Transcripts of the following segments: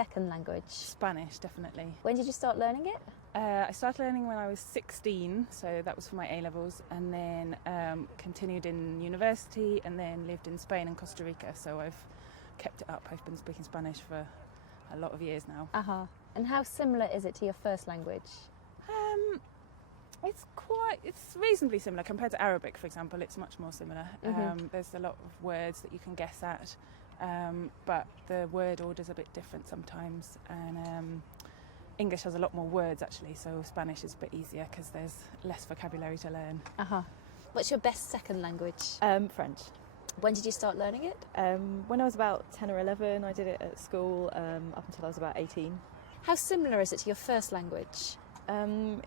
second language? Spanish, definitely. When did you start learning it? I started learning when I was 16, so that was for my A-levels, and then continued in university, and then lived in Spain and Costa Rica, so I've kept it up. I've been speaking Spanish for a lot of years now. And how similar is it to your first language? It's reasonably similar compared to Arabic, for example. It's much more similar. There's a lot of words that you can guess at, but the word order's a bit different sometimes, and English has a lot more words actually, so Spanish is a bit easier because there's less vocabulary to learn. What's your best second language? French. When did you start learning it? When I was about 10 or 11, I did it at school up until I was about 18. How similar is it to your first language?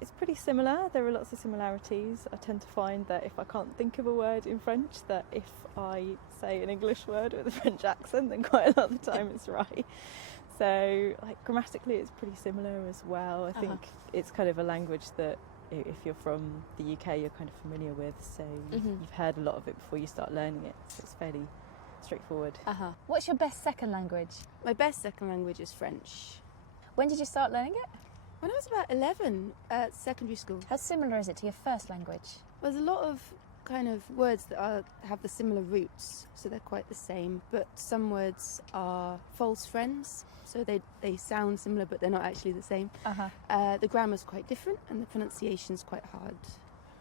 It's pretty similar. There are lots of similarities. I tend to find that if I can't think of a word in French, that if I say an English word with a French accent, then quite a lot of the time it's right. So, like, grammatically it's pretty similar as well. I think it's kind of a language that if you're from the UK you're kind of familiar with, so you've heard a lot of it before you start learning it, so it's fairly straightforward. What's your best second language? My best second language is French. When did you start learning it? When I was about 11 at secondary school. How similar is it to your first language? There's a lot of kind of words that have the similar roots, so they're quite the same, but some words are false friends, so they sound similar but they're not actually the same. The grammar's quite different and the pronunciation's quite hard,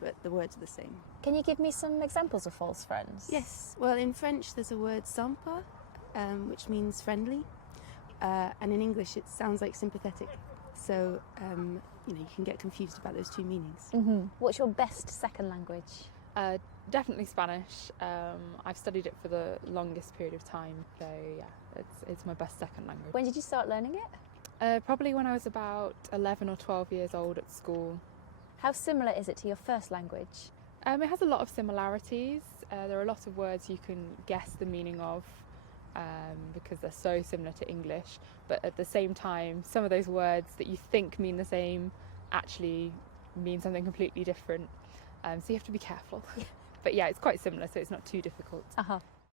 but the words are the same. Can you give me some examples of false friends? Yes, well, in French there's a word sympa, which means friendly, and in English it sounds like sympathetic. So, you can get confused about those two meanings. What's your best second language? Definitely Spanish. I've studied it for the longest period of time, so yeah, it's my best second language. When did you start learning it? Probably when I was about 11 or 12 years old at school. How similar is it to your first language? It has a lot of similarities. There are a lot of words you can guess the meaning of, because they're so similar to English, but at the same time some of those words that you think mean the same actually mean something completely different, so you have to be careful. But yeah, it's quite similar, so it's not too difficult.